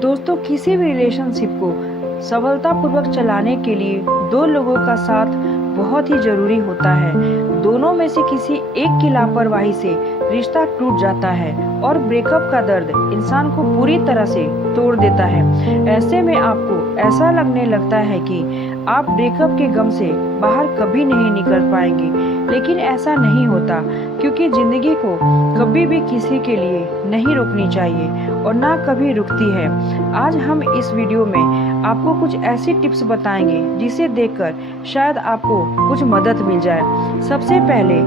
दोस्तों, किसी भी रिलेशनशिप को सफलतापूर्वक चलाने के लिए दो लोगों का साथ बहुत ही जरूरी होता है। दोनों में से किसी एक की लापरवाही से रिश्ता टूट जाता है और ब्रेकअप का दर्द इंसान को पूरी तरह से तोड़ देता है। ऐसे में आपको ऐसा लगने लगता है कि आप ब्रेकअप के गम से बाहर कभी नहीं निकल पाएंगे, लेकिन ऐसा नहीं होता, क्योंकि जिंदगी को कभी भी किसी के लिए नहीं रुकनी चाहिए और ना कभी रुकती है। आज हम इस वीडियो में आपको कुछ ऐसी टिप्स बताएंगे जिसे देखकर शायद आपको कुछ मदद मिल जाए। सबसे पहले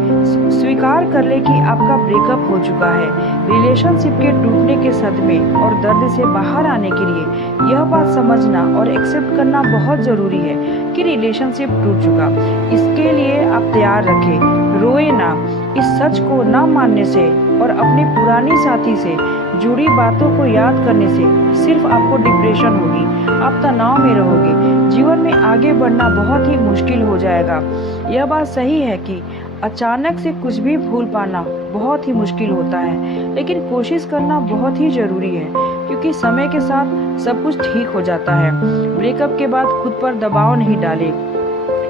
स्वीकार कर ले कि आपका ब्रेकअप हो चुका है। रिलेशनशिप के टूटने के सदमे और दर्द से बाहर आने के लिए यह बात समझना और एक्सेप्ट करना बहुत ज़रूरी है कि रिलेशनशिप टूट चुका। इसके लिए आप तैयार रखें, रोए ना। इस सच को ना मानने से और अपने पुरानी साथी से जुड़ी बातों को याद करने से सिर्फ आपको डिप्रेशन होगी, आप तनाव में रहोगे, जीवन में आगे बढ़ना बहुत ही मुश्किल हो जाएगा। यह बात सही है कि अचानक से कुछ भी भूल पाना बहुत ही मुश्किल होता है, लेकिन कोशिश करना बहुत ही ज़रूरी है, क्योंकि समय के साथ सब कुछ ठीक हो जाता है। ब्रेकअप के बाद खुद पर दबाव नहीं डालें।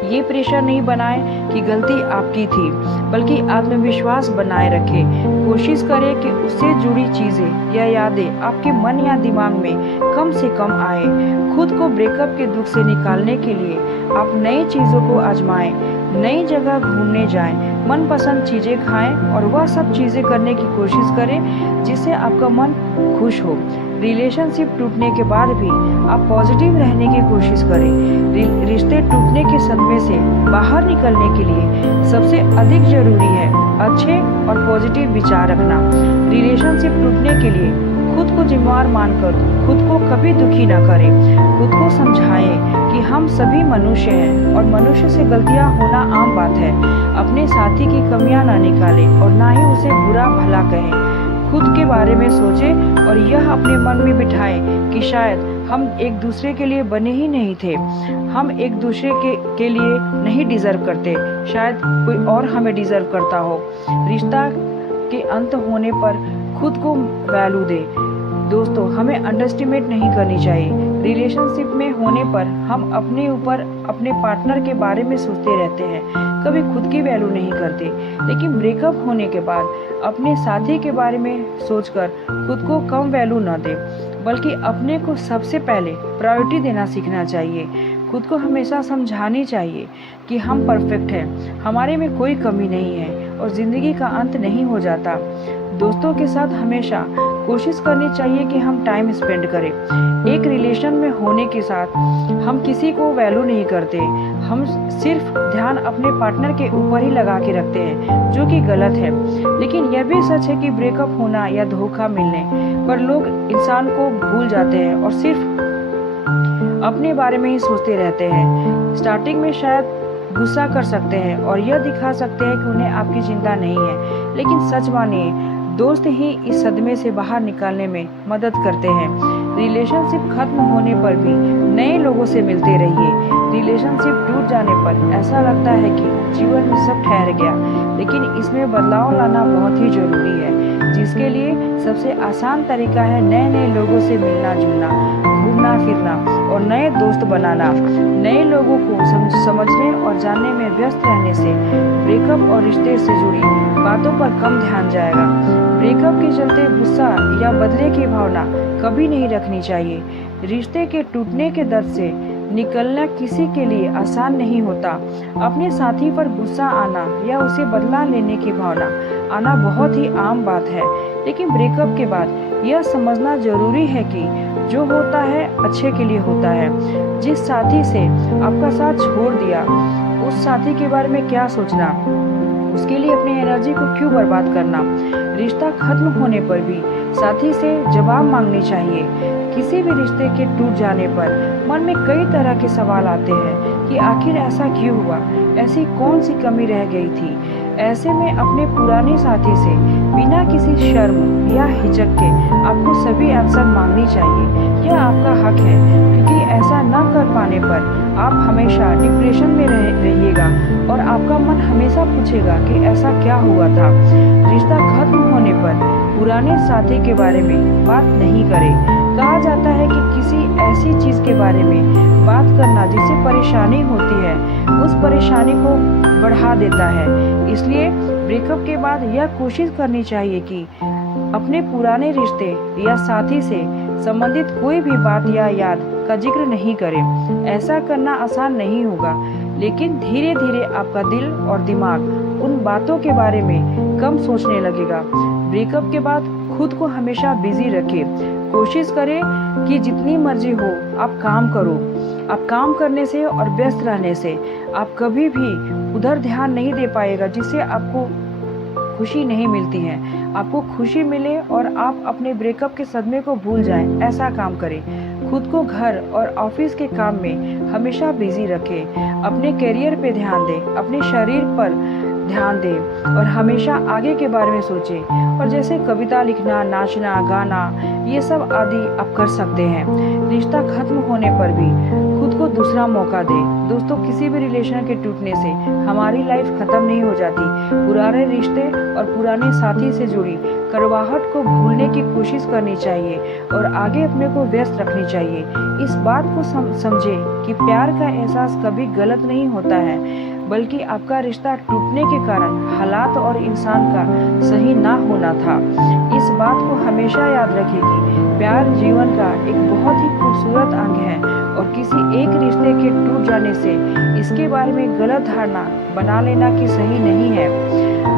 ये प्रेशर नहीं बनाए कि गलती आपकी थी, बल्कि आत्मविश्वास बनाए रखें। कोशिश करें कि उससे जुड़ी चीज़ें या यादें आपके मन या दिमाग में कम से कम आए। खुद को ब्रेकअप के दुख से निकालने के लिए आप नई चीज़ों को आजमाएं, नई जगह घूमने जाएं, मनपसंद चीज़ें खाएं और वह सब चीज़ें करने की कोशिश करें जिससे आपका मन खुश हो। रिलेशनशिप टूटने के बाद भी आप पॉजिटिव रहने की कोशिश करें। रिश्ते टूटने के सदमे से बाहर निकलने के लिए सबसे अधिक जरूरी है अच्छे और पॉजिटिव विचार रखना। रिलेशनशिप टूटने के लिए खुद को जिम्मेवार मानकर खुद को कभी दुखी न करें। खुद को समझाएं कि हम सभी मनुष्य हैं और मनुष्य से गलतियां होना आम बात है। अपने साथी की कमियां ना निकालें और ना ही उसे बुरा भला कहें। खुद के बारे में सोचें और यह अपने मन में बिठाएं कि शायद हम एक दूसरे के लिए बने ही नहीं थे, हम एक दूसरे के लिए नहीं डिज़र्व करते, शायद कोई और हमें डिज़र्व करता हो। रिश्ता के अंत होने पर खुद को वैल्यू दें। दोस्तों, हमें अंडरएस्टिमेट नहीं करनी चाहिए। रिलेशनशिप में होने पर हम अपने ऊपर अपने पार्टनर के बारे में सोचते रहते हैं, कभी खुद की वैल्यू नहीं करते। लेकिन ब्रेकअप होने के बाद अपने साथी के बारे में सोचकर खुद को कम वैल्यू न दें, बल्कि अपने को सबसे पहले प्रायोरिटी देना सीखना चाहिए। खुद को हमेशा समझानी चाहिए कि हम परफेक्ट हैं, हमारे में कोई कमी नहीं है और ज़िंदगी का अंत नहीं हो जाता। दोस्तों के साथ हमेशा कोशिश करनी चाहिए कि हम टाइम स्पेंड करें। एक रिलेशन में होने के साथ हम किसी को वैल्यू नहीं करते, हम सिर्फ ध्यान अपने पार्टनर के ऊपर ही लगा के रखते हैं, जो कि गलत है। लेकिन यह भी सच है कि ब्रेकअप होना या धोखा मिलने पर लोग इंसान को भूल जाते हैं और सिर्फ अपने बारे में ही सोचते रहते हैं। स्टार्टिंग में शायद गुस्सा कर सकते हैं और यह दिखा सकते हैं कि उन्हें आपकी चिंता नहीं है, लेकिन सच मानिए, दोस्त ही इस सदमे से बाहर निकालने में मदद करते हैं। रिलेशनशिप खत्म होने पर भी नए लोगों से मिलते रहिए। रिलेशनशिप टूट जाने पर ऐसा लगता है कि जीवन में सब ठहर गया, लेकिन इसमें बदलाव लाना बहुत ही जरूरी है, जिसके लिए सबसे आसान तरीका है नए नए लोगों से मिलना जुलना, घूमना फिरना और नए दोस्त बनाना। नए लोगों को समझने और जानने में व्यस्त रहने से ब्रेकअप और रिश्ते से जुड़ी बातों पर कम ध्यान जाएगा। ब्रेकअप के चलते गुस्सा या बदले की भावना कभी नहीं रखनी चाहिए। रिश्ते के टूटने के दर्द से निकलना किसी के लिए आसान नहीं होता। अपने साथी पर गुस्सा आना या उसे बदला लेने की भावना आना बहुत ही आम बात है, लेकिन ब्रेकअप के बाद यह समझना जरूरी है कि जो होता है अच्छे के लिए होता है। जिस साथी से आपका साथ छोड़ दिया, उस साथी के बारे में क्या सोचना, उसके लिए अपनी एनर्जी को क्यों बर्बाद करना। रिश्ता खत्म होने पर भी साथी से जवाब मांगने चाहिए। किसी भी रिश्ते के टूट जाने पर मन में कई तरह के सवाल आते हैं कि आखिर ऐसा क्यों हुआ, ऐसी कौन सी कमी रह गई थी। ऐसे में अपने पुराने साथी से बिना किसी शर्म या हिचक के आपको सभी आंसर मांगनी चाहिए। यह आपका हक है, क्योंकि ऐसा न कर पाने पर आप हमेशा डिप्रेशन में रहिएगा और आपका मन हमेशा पूछेगा कि ऐसा क्या हुआ था। रिश्ता खत्म होने पर पुराने साथी के बारे में बात नहीं करें। कहा जाता है कि किसी ऐसी चीज़ के बारे में बात करना जिससे परेशानी होती है, उस परेशानी को बढ़ा देता है। इसलिए ब्रेकअप के बाद यह कोशिश करनी चाहिए कि अपने पुराने रिश्ते या साथी से संबंधित कोई भी बात या याद का जिक्र नहीं करें। ऐसा करना आसान नहीं होगा, लेकिन धीरे धीरे आपका दिल और दिमाग उन बातों के बारे में कम सोचने लगेगा। ब्रेकअप के बाद खुद को हमेशा बिजी रखें। कोशिश करें कि जितनी मर्जी हो आप काम करो। आप काम करने से और व्यस्त रहने से आप कभी भी उधर ध्यान नहीं दे पाएगा जिससे आपको खुशी नहीं मिलती है। आपको खुशी मिले और आप अपने ब्रेकअप के सदमे को भूल जाएं, ऐसा काम करें। खुद को घर और ऑफिस के काम में हमेशा बिजी रखें। अपने करियर पे ध्यान दें, अपने शरीर पर ध्यान दें और हमेशा आगे के बारे में सोचें। और जैसे कविता लिखना, नाचना, गाना, ये सब आदि आप कर सकते हैं। रिश्ता खत्म होने पर भी खुद को दूसरा मौका दें। दोस्तों, किसी भी रिलेशन के टूटने से हमारी लाइफ खत्म नहीं हो जाती। पुराने रिश्ते और पुराने साथी से जुड़ी कड़वाहट को भूलने की कोशिश करनी चाहिए और आगे अपने को व्यस्त रखनी चाहिए। इस बात को समझें कि प्यार का एहसास कभी गलत नहीं होता है, बल्कि आपका रिश्ता टूटने के कारण हालात और इंसान का सही ना होना था। इस बात को हमेशा याद रखें कि प्यार जीवन का एक बहुत ही खूबसूरत अंग है और किसी एक रिश्ते के टूट जाने से इसके बारे में गलत धारणा बना लेना कि सही नहीं है।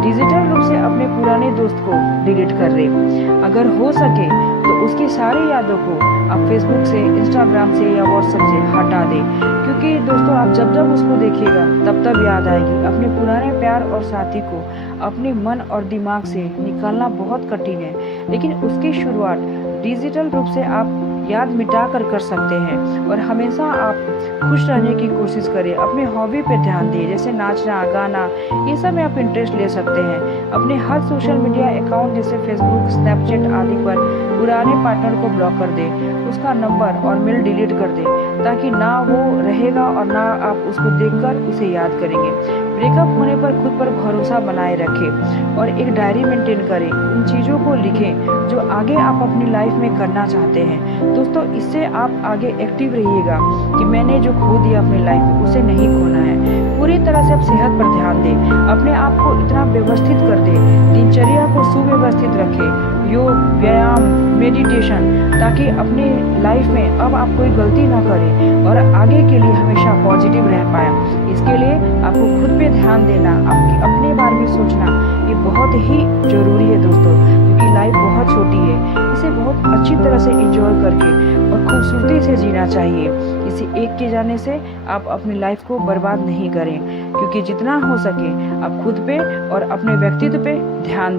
डिजिटल रूप से अपने पुराने दोस्त को डिलीट कर दें। अगर हो सके तो उसकी सारी यादों को आप फेसबुक से, इंस्टाग्राम से या व्हाट्सएप से हटा दें, क्योंकि दोस्तों आप जब जब उसको देखिएगा तब तब याद आएगी। अपने पुराने प्यार और साथी को अपने मन और दिमाग से निकालना बहुत कठिन है, लेकिन उसकी शुरुआत डिजिटल रूप से आप याद मिटा कर सकते हैं। और हमेशा आप खुश रहने की कोशिश करें। अपने हॉबी पे ध्यान दें, जैसे नाचना, गाना, ये सब में आप इंटरेस्ट ले सकते हैं। अपने हर सोशल मीडिया अकाउंट जैसे फेसबुक, स्नैपचैट आदि पर पुराने पार्टनर को ब्लॉक कर दें, उसका नंबर और मेल डिलीट कर दें, ताकि ना वो रहेगा और ना आप उसको देखकर उसे याद करेंगे। ब्रेकअप होने पर खुद पर भरोसा बनाए रखें और एक डायरी मेंटेन करें। उन चीज़ों को लिखें जो आगे आप अपनी लाइफ में करना चाहते हैं। दोस्तों, इससे आप आगे एक्टिव रहिएगा कि मैंने जो खो दिया अपनी लाइफ में उसे नहीं खोना है। पूरी तरह से आप सेहत पर ध्यान दें, अपने आप को इतना व्यवस्थित कर दें, दिनचर्या को सुव्यवस्थित रखें, योग, व्यायाम, मेडिटेशन, ताकि अपनी लाइफ में अब आप कोई गलती ना करें और आगे के लिए हमेशा पॉजिटिव रह पाएं। इसके लिए आपको खुद पे ध्यान देना, आपके अपने बारे में सोचना, ये बहुत ही ज़रूरी है दोस्तों, क्योंकि लाइफ बहुत छोटी है। इसे बहुत अच्छी तरह से एंजॉय करके और खूबसूरती से जीना चाहिए। किसी एक के जाने से आप अपनी लाइफ को बर्बाद नहीं करें, क्योंकि जितना हो सके आप खुद पे और अपने व्यक्तित्व पे ध्यान